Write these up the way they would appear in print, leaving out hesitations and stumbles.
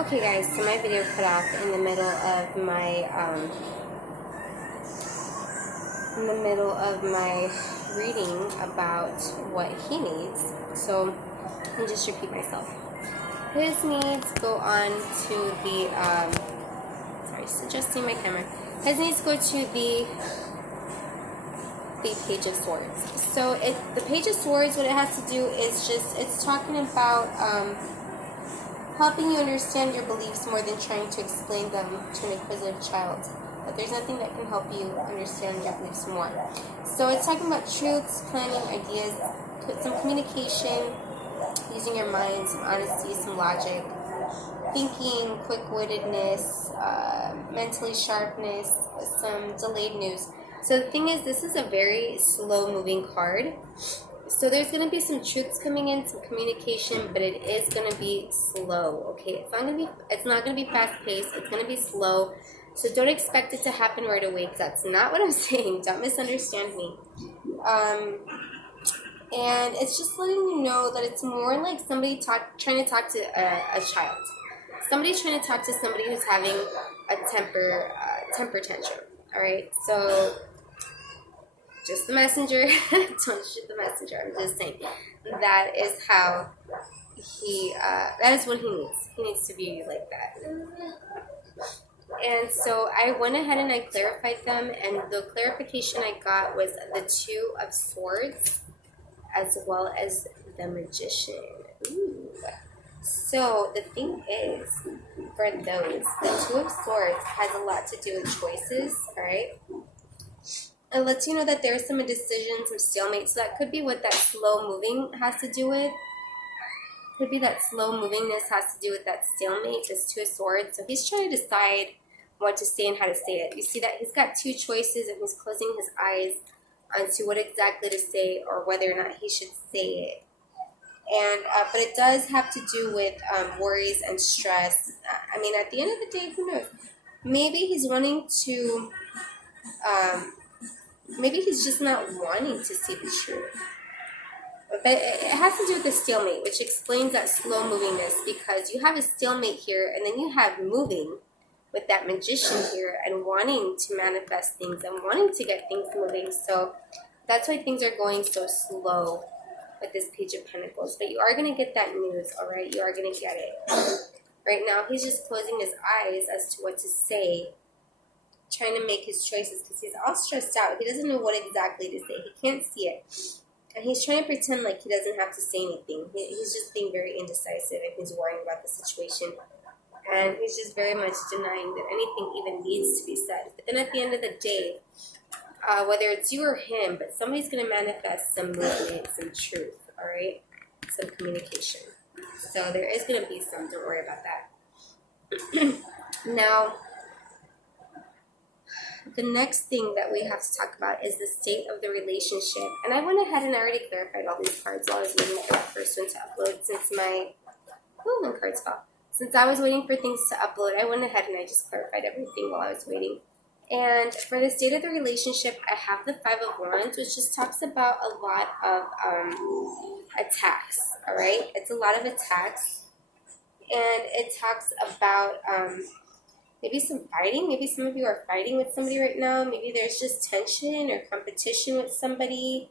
Okay guys, so my video cut off in the middle of my reading about what he needs. So I'll just repeat myself. His needs go on to the adjusting my camera. His needs go to the Page of Swords. So the Page of Swords, what it has to do is it's talking about helping you understand your beliefs more than trying to explain them to an inquisitive child. But there's nothing that can help you understand your beliefs more. So it's talking about truths, planning, ideas, some communication, using your mind, some honesty, some logic, thinking, quick-wittedness, mentally sharpness, some delayed news. So the thing is, this is a very slow-moving card. So there's going to be some truths coming in, some communication, but it is going to be slow, okay? It's not going to be fast-paced. It's going to be slow. So don't expect it to happen right away, because that's not what I'm saying. Don't misunderstand me. And it's just letting you know that it's more like somebody trying to talk to a child. Somebody's trying to talk to somebody who's having a temper tantrum, all right? So just the messenger. Don't shoot the messenger. I'm just saying that is how that is what he needs. He needs to be like that. And so I went ahead and I clarified them, and the clarification I got was the Two of Swords as well as the Magician. Ooh. So the thing is, for those, the Two of Swords has a lot to do with choices, all right? It lets you know that there's some indecision, some stalemate. So that could be what that slow moving has to do with. Could be that slow movingness has to do with that stalemate, this Two of Swords. So he's trying to decide what to say and how to say it. You see that he's got two choices, and he's closing his eyes onto what exactly to say or whether or not he should say it. And but it does have to do with worries and stress. I mean, at the end of the day, who knows? Maybe he's wanting to... maybe he's just not wanting to see the truth. But it has to do with the stalemate, which explains that slow movingness, because you have a stalemate here, and then you have moving with that Magician here, and wanting to manifest things and wanting to get things moving. So that's why things are going so slow with this Page of Pentacles. But you are going to get that news, all right? You are going to get it. Right now, he's just closing his eyes as to what to say, trying to make his choices, because he's all stressed out. He doesn't know what exactly to say. He can't see it. And he's trying to pretend like he doesn't have to say anything. He's just being very indecisive, and he's worrying about the situation. And he's just very much denying that anything even needs to be said. But then at the end of the day, whether it's you or him, but somebody's going to manifest some movement, some truth, all right? Some communication. So there is going to be some. Don't worry about that. Now, the next thing that we have to talk about is the state of the relationship. And I went ahead and I already clarified all these cards while I was waiting for that first one to upload, since my cards fell. Since I was waiting for things to upload, I went ahead and I just clarified everything while I was waiting. And for the state of the relationship, I have the Five of Wands, which just talks about a lot of attacks, all right? It's a lot of attacks. And it talks about maybe some fighting. Maybe some of you are fighting with somebody right now. Maybe there's just tension or competition with somebody,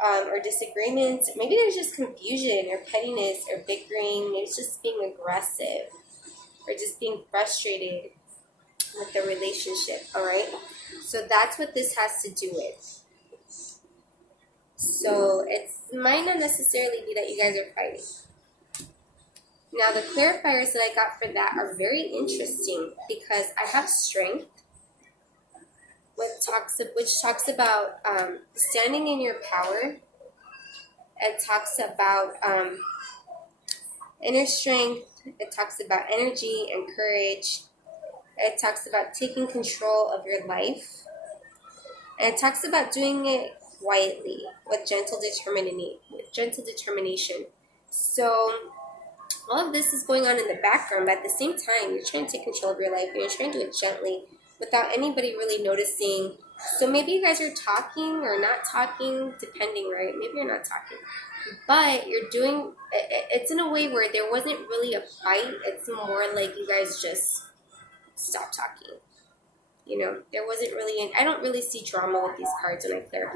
or disagreements. Maybe there's just confusion or pettiness or bickering. Maybe it's just being aggressive or just being frustrated with the relationship, all right? So that's what this has to do with. So it might not necessarily be that you guys are fighting. Now, the clarifiers that I got for that are very interesting, because I have strength, which talks about standing in your power. It talks about inner strength. It talks about energy and courage. It talks about taking control of your life. And it talks about doing it quietly with gentle determination. So all of this is going on in the background, but at the same time, you're trying to take control of your life, and you're trying to do it gently without anybody really noticing So maybe you guys are talking or not talking, depending, right? Maybe you're not talking. But you're doing, it's in a way where there wasn't really a fight. It's more like you guys just stopped talking. You know, there wasn't really, I don't really see drama with these cards when I clarify.